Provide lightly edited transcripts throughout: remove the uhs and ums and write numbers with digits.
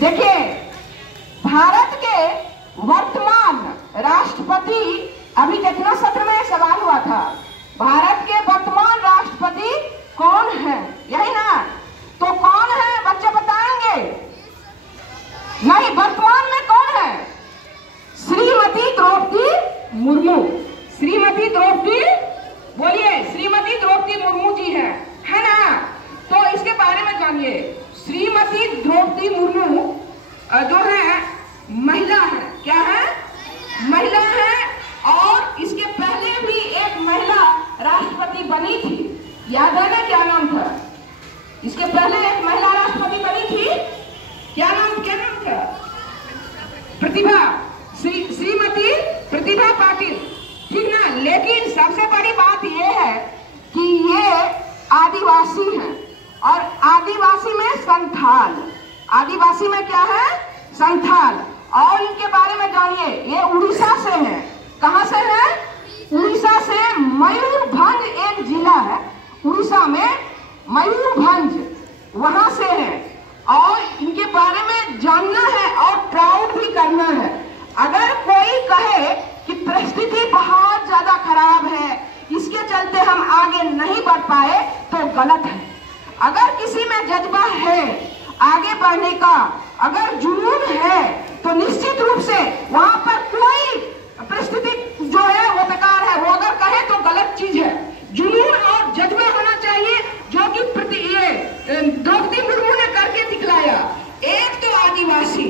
देखिए, भारत के वर्तमान राष्ट्रपति, अभी कितना सत्र में सवाल हुआ था, भारत के वर्तमान राष्ट्रपति कौन है, यही ना? तो कौन है बच्चे बताएंगे? नहीं, वर्तमान में कौन है? श्रीमती द्रौपदी मुर्मू। श्रीमती द्रौपदी, बोलिए, श्रीमती द्रौपदी मुर्मू जी है ना? तो इसके बारे में जानिए। श्रीमती द्रौपदी मुर्मू जो है महिला है। क्या है? महिला है। और इसके पहले भी एक महिला राष्ट्रपति बनी थी, याद है ना? क्या नाम था? इसके पहले एक महिला राष्ट्रपति बनी थी, क्या नाम था? प्रतिभा, श्रीमती प्रतिभा पाटिल, ठीक ना? लेकिन सबसे बड़ी बात यह है कि ये आदिवासी हैं, और आदिवासी में संथाल। आदिवासी में क्या है? संथाल। और इनके बारे में जानिए, ये उड़ीसा से है। कहां से है? उड़ीसा से। मयूरभंज एक जिला है उड़ीसा में, मयूरभंज, वहां से है। और इनके बारे में जानना है और प्राउड भी करना है। अगर कोई कहे कि परिस्थिति बहुत ज्यादा खराब है, इसके चलते हम आगे नहीं बढ़ पाए, तो गलत है। अगर किसी में जज्बा है आगे बढ़ने का, अगर जुनून है, तो निश्चित रूप से वहां पर कोई परिस्थिति जो है वो बेकार है। वो अगर कहे तो गलत चीज है। जुनून और जज्बा होना चाहिए, जो कि द्रौपदी मुर्मू ने करके दिखलाया। एक तो आदिवासी,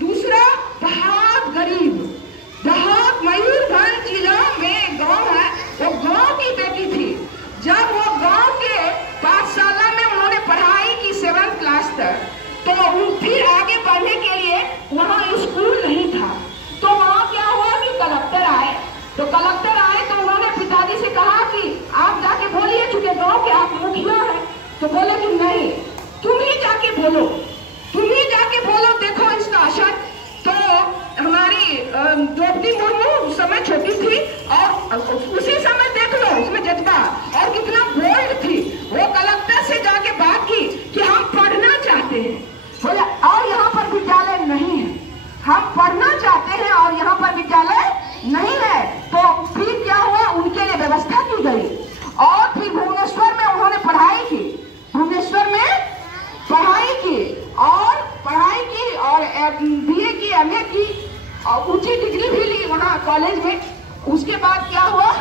दूसरा बहुत गरीब, बहुत मयूरभंज जिला में गांव है, वो गांव की बेटी थी। जब वो गांव के पाठशाला में उन्होंने पढ़ाई की 7th क्लास तक, तो फिर आगे बढ़ने के लिए वहाँ स्कूल नहीं था। तो वहाँ क्या हुआ कि कलेक्टर आए। तो कलेक्टर आए तो उन्होंने पिताजी से कहा कि आप जाके बोलिए, चूंकि गांव के आप मुखिया हैं। तो बोले कि नहीं, तुम ही जाके बोलो, तुम ही जाके बोलो, देखो इसका असर। तो हमारी द्रौपदी मुर्मू उस समय छोटी थी, और उसी समय देख लो उसमें जज्बा और कितना बोल्ड थी। वो कलेक्टर से जाके बात की कि हम पढ़ना चाहते हैं, बोले, और यहाँ पर विद्यालय नहीं है, हम पढ़ना चाहते हैं और यहाँ पर विद्यालय नहीं है। तो फिर क्या हुआ, उनके लिए व्यवस्था की गई, और फिर भुवनेश्वर में उन्होंने पढ़ाई की। भुवनेश्वर में पढ़ाई की और BA की, MA की, और ऊंची डिग्री भी ली वहाँ कॉलेज में। उसके बाद क्या हुआ,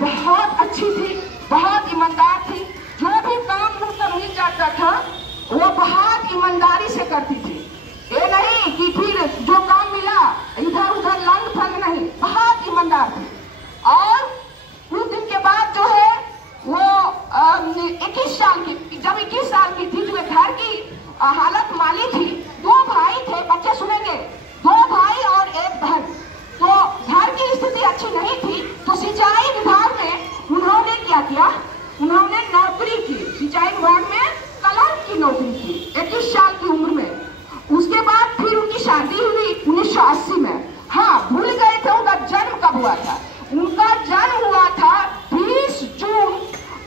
बहुत अच्छी थी, बहुत ईमानदार थी। जो भी काम उनका मिल जाता था वो बहुत ईमानदारी से करती थी। ये नहीं कि फिर जो काम मिला इधर उधर लंग फंग नहीं, बहुत ईमानदार थी। और कुछ दिन के बाद जो है वो 21 साल की, जब 21 साल की थी, जो घर की हालत माली थी। 2 भाई थे, बच्चे सुनेंगे, 2 भाई और 1 बहन। तो घर की स्थिति अच्छी नहीं थी, तो सिंचाई विभाग में उन्होंने क्या किया, उन्होंने नौकरी की, सिंचाई विभाग में क्लर्क की नौकरी की 21 साल की उम्र में। उसके बाद फिर उनकी शादी हुई 1980 में। हाँ, भूल गए थे उनका जन्म कब हुआ था। उनका जन्म हुआ था 20 जून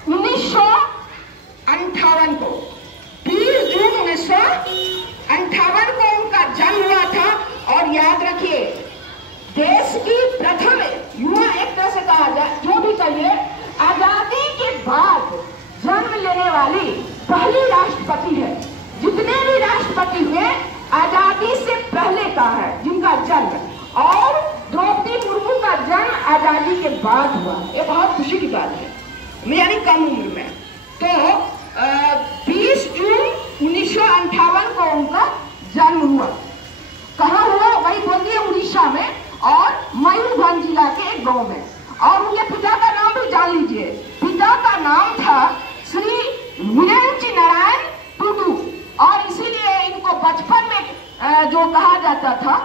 1958 को। 20 जून 1958 को उनका जन्म हुआ था। और याद रखिए, देश की प्रथम युवा, एक तरह से कहा जाए, जो भी कहिए, आजादी के बाद जन्म लेने वाली पहली राष्ट्रपति है। जितने भी राष्ट्रपति हुए आजादी से पहले का है जिनका जन्म, और द्रौपदी मुर्मू का जन्म आजादी के बाद हुआ। ये बहुत खुशी की बात है, यानी कम उम्र में। तो 20 जून 1958 को उनका जन्म हुआ। कहाँ हुआ? वही बोलिए, उड़ीसा में, और मयूरभंज जिला के एक गांव में। और उनके पिता का नाम भी जान लीजिए। पिता का नाम था श्री वीरेंद्र नारायण टुडू, और इसीलिए इनको बचपन में जो कहा जाता था,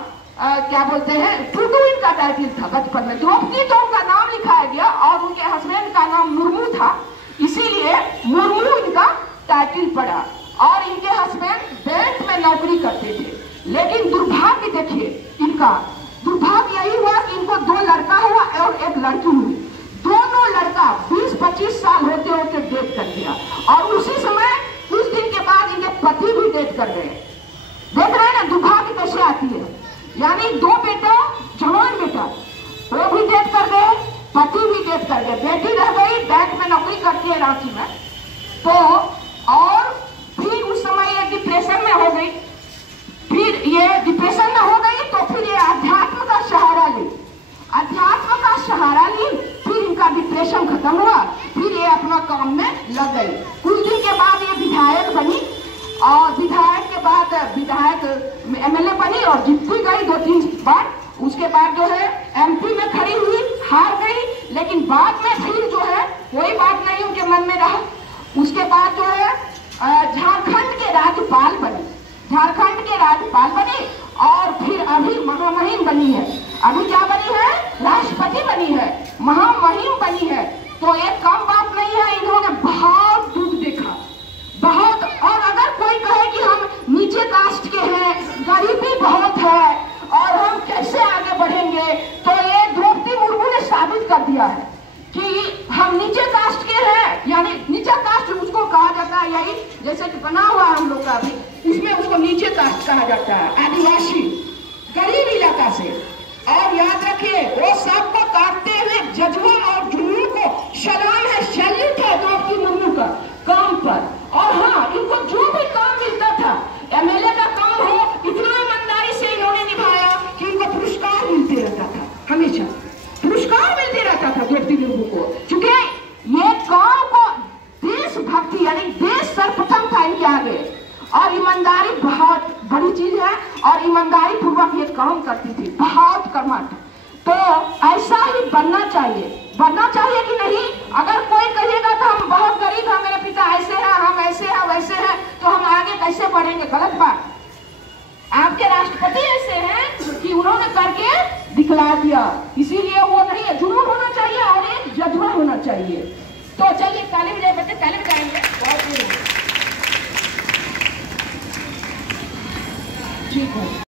क्या बोलते हैं, टुडू इनका टाइटल था बचपन में। द्रौपदी तो उनका नाम लिखाया गया, और उनके हस्बैंड का नाम मुर्मू था, इसीलिए मुर्मू इनका टाइटल पड़ा। और इनके हस्बैंड बैंक में नौकरी करते थे। लेकिन दुर्भाग्य देखिए, इनका दुर्भाग्य यही हुआ कि इनको 2 लड़का हुआ और 1 लड़की हुई। दोनों लड़का 20-25 साल होते होते डेथ कर दिया, और उसी समय कुछ दिन के बाद इनके पति भी डेथ कर गए। यानी 2 बेटा, जवान बेटा, वो भी डेथ कर गए, पति भी डेथ कर गए, बेटी रह गई, बैंक में नौकरी करती है रांची में। तो और फिर उस समय ये डिप्रेशन में हो गई, फिर ये डिप्रेशन में हो गई तो फिर ये अध्यात्म का सहारा ली, अध्यात्म का सहारा ली, फिर इनका डिप्रेशन खत्म हुआ, फिर ये अपना काम में लग गई। कुछ दिन के बाद ये विधायक बनी और विधायक के बाद विधायक एमएलए बनी और जीतती गई 2-3 बार। उसके बाद जो है एमपी में खड़ी हुई, हार गई, लेकिन बाद में फिर जो है कोई बात नहीं उनके मन में रहा। उसके बाद जो है झारखंड के राज्यपाल बने, झारखंड के राज्यपाल बने और फिर अभी महामहिम बनी है। अभी क्या बनी है? राष्ट्रपति बनी है, महामहिम बनी है। तो एक कम बात नहीं है, इन्होंने बहुत दुख देखा, बहुत। और अगर कोई कहे कि हम नीचे कास्ट के हैं, गरीबी बहुत है और हम कैसे आगे बढ़ेंगे, तो ये द्रौपदी मुर्मू ने साबित कर दिया है कि हम नीचे कास्ट के हैं। यानी नीचा कास्ट उसको कहा जाता है, यही जैसे कि बना हुआ हम लोग का अभी, इसमें उसको नीचे कास्ट कहा जाता है, आदिवासी, गरीब इलाका से। और याद रखिए, वो सबको काटते हुए जज्बा और जुनून को सलाम है, सैल्यूट है द्रौपदी मुर्मू का काम पर। और हाँ, इनको जो भी काम मिलता था, एमएलए का काम हो, इतना ईमानदारी से इन्होंने निभाया कि इनको पुरस्कार मिलते रहता था, हमेशा पुरस्कार मिलते रहता था द्रौपदी मुर्मू को, क्योंकि ये काम को देशभक्ति यानी देश सर्वप्रथम था इनके आगे। और ईमानदारी बहुत बड़ी चीज है और ईमानदारी पूर्वक ये काम करती थी, बहुत कर्मठ। तो ऐसा ही बनना चाहिए, बनना चाहिए कि नहीं? अगर कोई कहेगा तो हम बहुत गरीब हैं, मेरे पिता ऐसे हैं, हम ऐसे हैं, वैसे हैं, तो हम आगे कैसे बढ़ेंगे? गलत बात। आपके राष्ट्रपति ऐसे हैं कि उन्होंने करके दिखला दिया, इसीलिए वो नहीं है। जुनून होना चाहिए और एक जज्बा होना चाहिए। तो चलिए ताली बजाए बच्चे, ताली बजाएंगे। बहुत ठीक है।